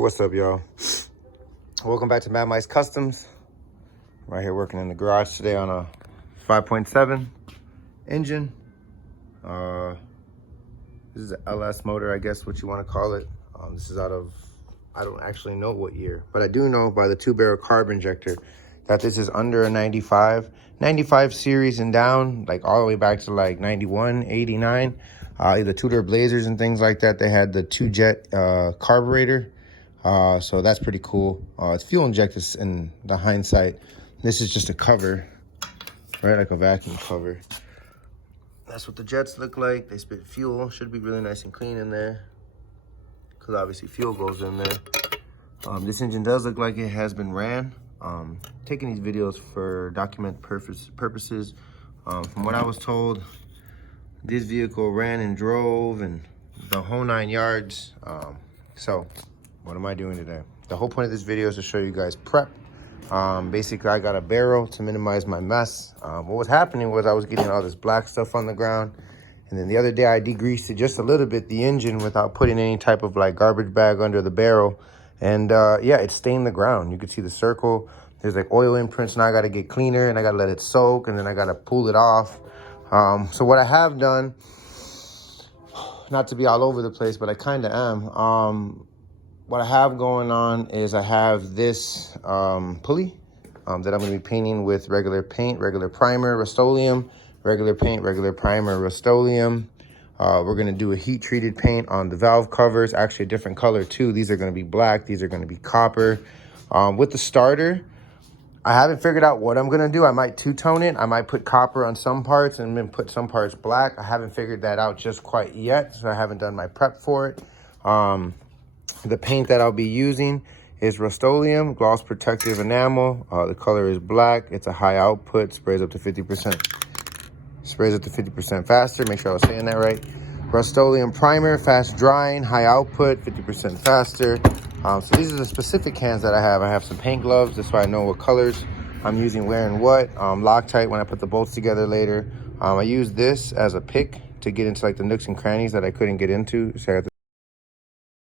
What's up, y'all? Welcome back to Mad Mice Customs. Right here working in the garage today on a 5.7 engine. This is an LS motor, I guess what you want to call it. This is out of, I don't actually know what year, but I do know by the 2-barrel carb injector that this is under a 95 series and down, like all the way back to like 91, 89. Either Tudor Blazers and things like that, they had the 2-jet carburetor. So that's pretty cool. It's fuel injected in the hindsight. This is just a cover, right? Like a vacuum cover. That's what the jets look like. They spit fuel. Should be really nice and clean in there, because obviously fuel goes in there. This engine does look like it has been ran. Taking these videos for document purposes. From what I was told, this vehicle ran and drove and the whole 9 yards. So what am I doing today? The whole point of this video is to show you guys prep. Basically, I got a barrel to minimize my mess. What was happening was I was getting all this black stuff on the ground. And then the other day I degreased it just a little bit, the engine, without putting any type of like garbage bag under the barrel. And yeah, it stained the ground. You could see the circle. There's like oil imprints. Now I got to get cleaner and I got to let it soak, and then I got to pull it off. So what I have done, not to be all over the place, but I kind of am. What I have going on is I have this pulley that I'm going to be painting with regular paint, regular primer, Rust-Oleum, regular paint, regular primer, Rust-Oleum. We're going to do a heat-treated paint on the valve covers, actually a different color too. These are going to be black. These are going to be copper. With the starter, I haven't figured out what I'm going to do. I might two-tone it. I might put copper on some parts and then put some parts black. I haven't figured that out just quite yet, so I haven't done my prep for it. The paint that I'll be using is Rust-Oleum Gloss Protective Enamel. The color is black. It's a high output, sprays up to 50%. Sprays up to 50% faster. Make sure I was saying that right. Rust-Oleum Primer, fast drying, high output, 50% faster. So these are the specific cans that I have. I have some paint gloves. That's why I know what colors I'm using where and what. Loctite when I put the bolts together later. I use this as a pick to get into like the nooks and crannies that I couldn't get into. So I got